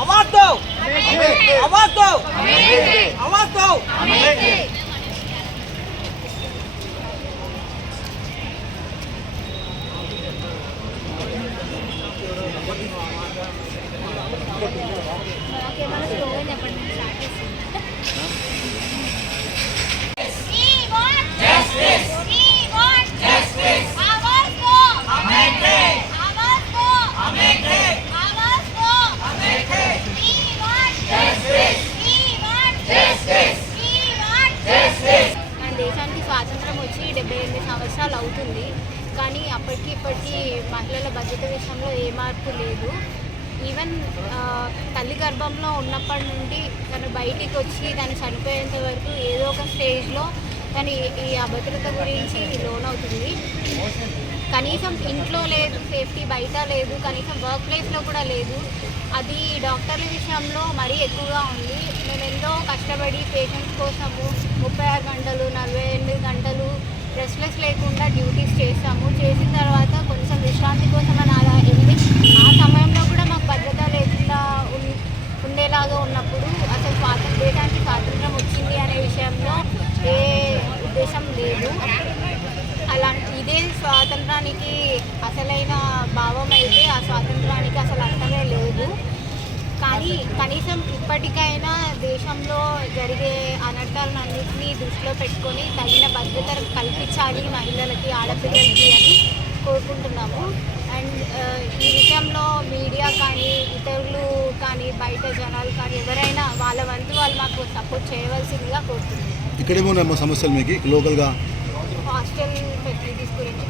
आवाज दो, आवाज दो, आवाज दो। దేశానికి స్వాతంత్రం వచ్చి 78 సంవత్సరాలు అవుతుంది. కానీ అప్పటికి ఇప్పటికీ మహిళల భద్రత విషయంలో ఏ మార్పు లేదు. ఈవెన్ తల్లి గర్భంలో ఉన్నప్పటి నుండి తను బయటికి వచ్చి తను చనిపోయేంత వరకు ఏదో ఒక స్టేజ్లో తను ఈ అభద్రత గురించి లోనవుతుంది. కనీసం ఇంట్లో లేదు సేఫ్టీ, బయట లేదు, కనీసం వర్క్ ప్లేస్లో కూడా లేదు. అది డాక్టర్ల విషయంలో మరీ ఎక్కువగా ఉంది. మేము ఎంతో కష్టపడి పేషెంట్స్ కోసము 36 గంటలు 48 గంటలు రెస్ట్లెస్ లేకుండా డ్యూటీస్ చేసాము. చేసిన తర్వాత కొంచెం విశ్రాంతి కోసం అని అలా వెళ్ళి ఆ సమయంలో కూడా మాకు భద్రత లేకుండా ఉండేలాగా ఉన్నప్పుడు అసలు దేశానికి స్వాతంత్రం వచ్చింది అనే విషయంలో ఏ ఉద్దేశం లేదు. ఇదే స్వాతంత్రానికి అసలైన భావం అయితే ఆ స్వాతంత్రానికి అసలు అర్థమే లేదు. కానీ కనీసం ఇప్పటికైనా దేశంలో జరిగే అనర్థాలన్నింటినీ దృష్టిలో పెట్టుకొని తగిన భద్రత కల్పించాలి మహిళలకి, ఆడపిల్లలకి అని కోరుకుంటున్నాము. అండ్ ఈ విషయంలో మీడియా కానీ ఇతరులు కానీ బయట జనాలు కానీ ఎవరైనా వాళ్ళ వంతు వాళ్ళు మాకు సపోర్ట్ చేయవలసిందిగా కోరుతున్నాము. ఇక్కడేమో సమస్యలు మీకు లోకల్గా హాస్టల్ ఫెసిలిటీస్ గురించి